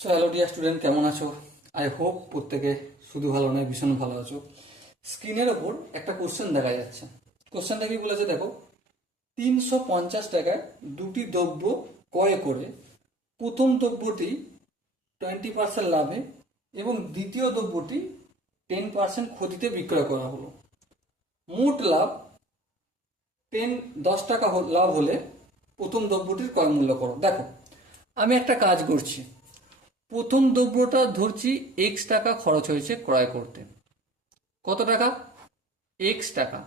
So hello dear student, কেমন আছো? I hope প্রত্যেকে শুধু ভালো নয়, ভীষণ ভালো আছো। স্ক্রিনের ওপর একটা কোশ্চেন দেখা যাচ্ছে। কোশ্চেনটা কি বলেছে দেখো, 350 টাকায় দুটি দ্রব্য ক্রয় করে প্রথম দ্রব্যটি 20% লাভে এবং দ্বিতীয় দ্রব্যটি 10% ক্ষতিতে বিক্রয় করা হলো। মোট লাভ 10 টাকা লাভ হলে প্রথম দ্রব্যটির ক্রয় মূল্য করো। দেখো, আমি একটা কাজ করছি। প্রথম দ্রব্যটা ধরছি এক্স টাকা খরচ হয়েছে ক্রয় করতে। কত টাকা? এক্স টাকা।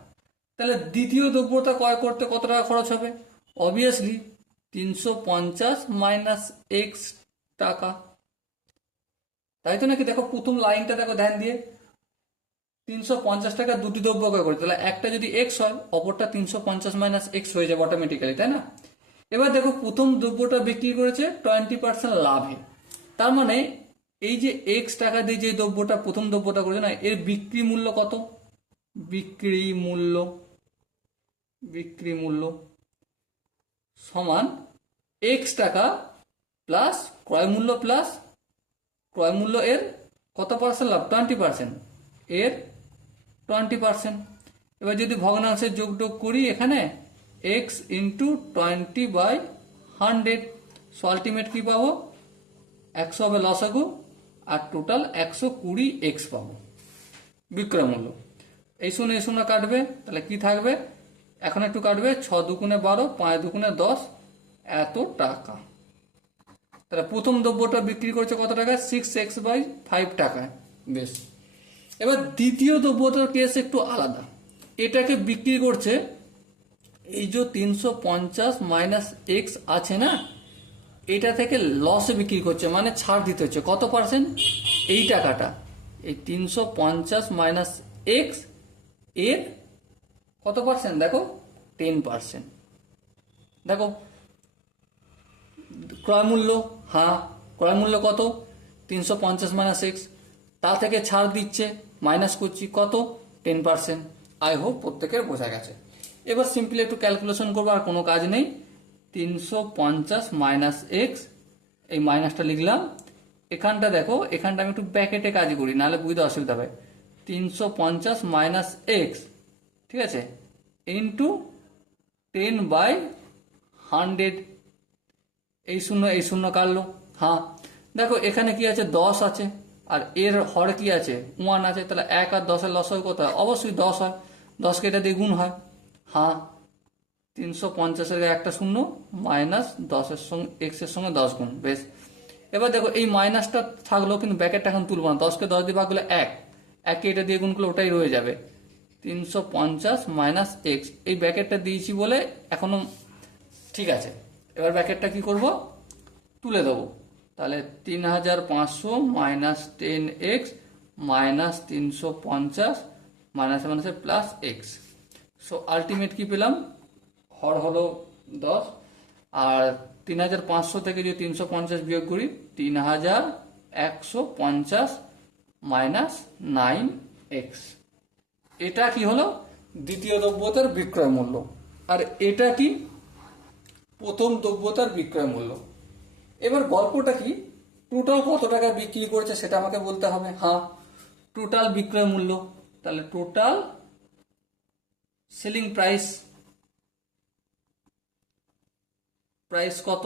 তাহলে দ্বিতীয় দ্রব্যটা ক্রয় করতে কত টাকা খরচ হবে? অবভিয়াসলি 350 মাইনাস এক্স টাকা, তাই তো নাকি? দেখো প্রথম লাইনটা দেখো ধ্যান দিয়ে, 350 টাকা দুটি দ্রব্য ক্রয় করে, তাহলে একটা যদি এক্স হয় অপরটা 350 মাইনাস এক্স হয়ে যাবে অটোমেটিক্যালি, তাই না? এবার দেখো প্রথম দ্রব্যটা বিক্রি করেছে 20% লাভে, তার মানে এই যে এক্স টাকা দিয়ে যে দ্রব্যটা প্রথম দ্রব্যটা করেছে না, এর বিক্রি মূল্য কত? বিক্রি মূল্য বিক্রি মূল্য সমান এক্স টাকা প্লাস ক্রয় মূল্য এর কত পার্সেন্ট লাভ? 20%, এর 20%। এবার যদি ভগ্নাংশের যোগ করি এখানে এক্স ইন্টু 20/100, সো আলটিমেট কি পাবো? 100 হবে লসাগু, আর টোটাল 120 এক্স পাবো বিক্রয় মূল্য। এই শূন্য কাটবে, তাহলে কি থাকবে? এখন একটু কাটবে, 6 দুগুণে 12, 5 দুগুণে 10, এত টাকা। তাহলে প্রথম দ্রব্যটা বিক্রি করেছে কত টাকায়? 6x/5 টাকায়। বেশ, এবার দ্বিতীয় দ্রব্যটার কেস একটু আলাদা। এটাকে বিক্রি করছে এই যে 350 মাইনাস এক্স আছে না, এটা থেকে লসে বিক্রি করছে, মানে ছাড় দিতে হচ্ছে কত পার্সেন্ট? এই টাকাটা, এই 350 মাইনাস এক্স এর কত পার্সেন্ট? দেখো 10%। দেখো ক্রয় মূল্য, হ্যাঁ ক্রয় মূল্য কত? 350 মাইনাস এক্স, তা থেকে ছাড় দিচ্ছে, মাইনাস করছি কত? 10%। আই হোপ প্রত্যেকের বোঝা গেছে। এবার সিম্পলি একটু ক্যালকুলেশন করবো, আর কোনো কাজ নেই। 350 মাইনাস এক্স, এই মাইনাসটা লিখলাম। এখানটা দেখো, এখানটা আমি একটু ব্র্যাকেটে কাজ করি, নাহলে বুঝতে অসুবিধা হবে। 350 মাইনাস এক্স, ঠিক আছে, ইন্টু 10/100। এই শূন্য কাটলো। হ্যাঁ দেখো এখানে কি আছে? 10 আছে, আর এর হর কি আছে? 1 আছে, তাহলে 1 আর 10-এর লসাগু কত হয়? অবশ্যই 10 হয়। 10কে এটা দিয়ে গুণ হয়। হ্যাঁ, 350-এর একটা শূন্য মাইনাস 10-এর সঙ্গে এক্স এর সঙ্গে 10 গুণ। বেশ, এবার দেখো এই মাইনাসটা থাকলো, কিন্তু ব্যাকেটটা এখন তুলবো না। 10কে 10 দিয়ে ভাগ করলে 1, 1কে এটা দিয়ে গুণ করলে ওটাই রয়ে যাবে। 350 মাইনাস এক্স, এই ব্যাকেটটা দিয়েছি বলে এখনো ঠিক আছে। এবার ব্যাকেটটা কি করব? তুলে দেবো। তাহলে 3500 মাইনাস 10x মাইনাস 350 মাইনাস মাইনাসে প্লাস এক্স। সো আলটিমেট কি পেলাম? হর হলো 10, আর 3500 থেকে যদি 350 বিয়োগ করি, 3150 মাইনাস 9x। এটা কি হলো? দ্বিতীয় দ্রব্যতার বিক্রয় মূল্য। আর এটা কি? প্রথম দ্রব্যতার বিক্রয় মূল্য। এবার গল্পটা কি? টোটাল কত টাকা বিক্রি করেছে সেটা আমাকে বলতে হবে। হ্যাঁ, টোটাল বিক্রয় মূল্য, তাহলে টোটাল সেলিং প্রাইস কত?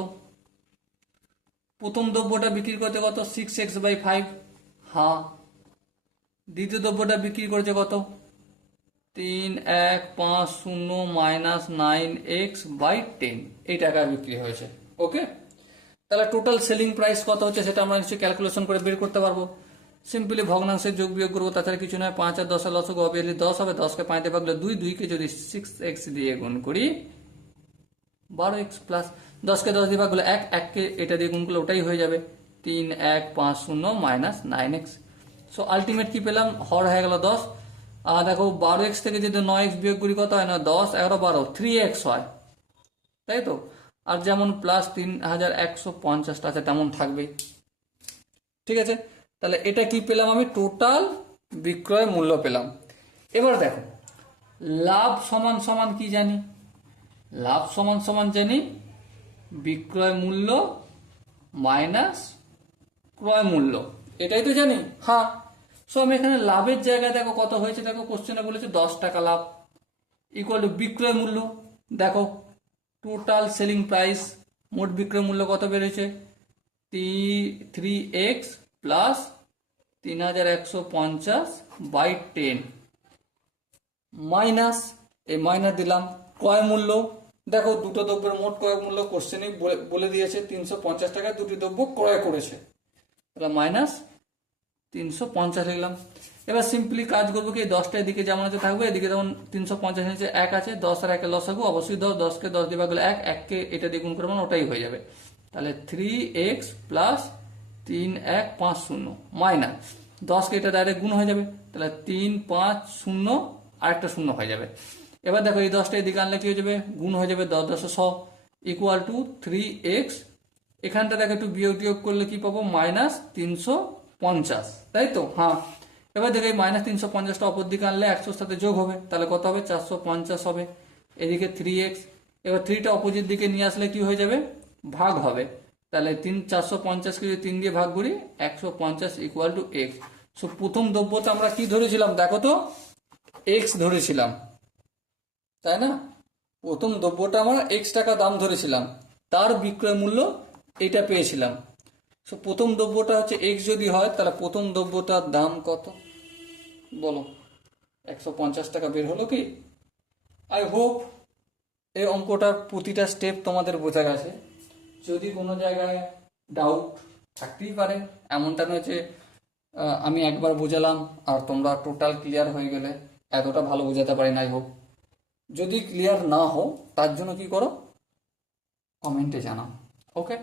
প্রথম দ্রব্যটা বিক্রি করতে কত? 6x/5। হ্যাঁ, দ্বিতীয় দ্রব্যটা বিক্রি করেছে কত? 3150 মাইনাস 9x/10, এই টাকা বিক্রি হয়েছে। ওকে, তাহলে টোটাল সেলিং প্রাইস কত হচ্ছে সেটা আমরা নিশ্চয়ই ক্যালকুলেশন করে বের করতে পারবো। সিম্পলি ভগ্নাংশের যোগ বিয়োগ করবো, তাছাড়া কিছু নয়। 5 আর 10-এর লসাগু অবভিয়াসলি 10 হবে। 10কে 5 দিয়ে ভাগলে 2, 2কে যদি 6x দিয়ে গুণ করি 12x, প্লাস 10কে 10 দিয়ে ভাগ করলে 1, 1কে এটা দিয়ে গুণ করলে ওটাই হয়ে যাবে 3150 মাইনাস 9x। সো আলটিমেট কি পেলাম? হর হয়ে গেল 10। আর দেখো 12x থেকে যদি 9x বিয়োগ করি কত হয়? না 10, 11, 12, 3x হয়, তাই তো? আর যেমন প্লাস 3150 আছে তেমন থাকবে। ঠিক আছে, তাহলে এটা কি পেলাম? আমি টোটাল বিক্রয় মূল্য পেলাম। এবার দেখো, লাভ সমান সমান কি জানি? লাভ সমান সমান জানি বিক্রয় মূল্য মাইনাস ক্রয় মূল্য, এটাই তো জানি। হ্যাঁ, সো আমি এখানে লাভের জায়গায় দেখো কত হয়েছে, দেখো কোশ্চেনে বলেছে 10 টাকা লাভ ইকুয়াল টু বিক্রয় মূল্য। দেখো টোটাল সেলিং প্রাইস, মোট বিক্রয় মূল্য কত বেড়েছে, 3x প্লাস 3150 বাই 10 মাইনাস, এই মাইনাস দিলাম ক্রয় মূল্য। দেখো দুটো দ্রব্যের মোট ক্রয় মূল্য কোশ্চেনে বলে দিয়েছে 350 টাকায় দুটি দ্রব্য ক্রয় করেছে, তাহলে মাইনাস 350 লিখলাম। এবার সিম্পলি কাজ করবো কি, 10টা এদিকে যেমন আছে থাকবে, এদিকে যেমন 350 নিচে 1 আছে, 10 আর 1 লস হবে, অবশ্যই 10, 10কে 10 দিয়ে ভাগ করলে 1, 1কে এটা দিয়ে গুণ করবো ওটাই হয়ে যাবে। তাহলে 3x প্লাস 3150 মাইনাস 10কে এটা ডাইরেক্ট গুণ হয়ে যাবে, তাহলে 350 আরেকটা শূন্য হয়ে যাবে। এবার দেখো এই 10টা এদিকে আনলে কি হয়ে যাবে, গুণ হয়ে যাবে 10 10 100 ইকুয়াল টু 3x, এখানটা দেখো একটু বিয়োগ টিয়োগ করলে কি পাবো, মাইনাস 350, তাই তো। হ্যাঁ, এবার দেখো এই মাইনাস 350টা অপর দিকে আনলে 100-র সাথে যোগ হবে, তাহলে কত হবে, 450 হবে। এদিকে 3x, এবার 3টা অপোজিট দিকে নিয়ে আসলে কি হয়ে যাবে, ভাগ হবে, তাহলে 450কে যদি 3 দিয়ে ভাগ করি 150 ইকুয়াল টু এক্স। সো প্রথম দ্রব্যটা আমরা কি ধরেছিলাম দেখো তো, এক্স ধরেছিলাম, তাই না। প্রথম দ্রব্যটা আমরা এক্স টাকা দাম ধরেছিলাম, তার বিক্রয় মূল্য এটা পেয়েছিলাম। সো প্রথম দ্রব্যটা হচ্ছে এক্স যদি হয়, তাহলে প্রথম দ্রব্যটার দাম কত বলো, 150 টাকা বের হলো কি। আই হোপ এই অঙ্কটার প্রতিটা স্টেপ তোমাদের বোঝা গেছে। যদি কোনো জায়গায় ডাউট থাকতেই পারে, এমনটা নয় যে আমি একবার বোঝালাম আর তোমরা টোটাল ক্লিয়ার হয়ে গেলে, এতটা ভালো বোঝাতে পারি না। আই হোপ যদি ক্লিয়ার না হও তার জন্য কি করো, কমেন্টে জানাও। ওকে,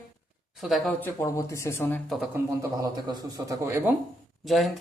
সো দেখা হচ্ছে পরবর্তী সেশনে, ততক্ষণ পর্যন্ত ভালো থেকো, সুস্থ থাকো এবং জয় হিন্দ।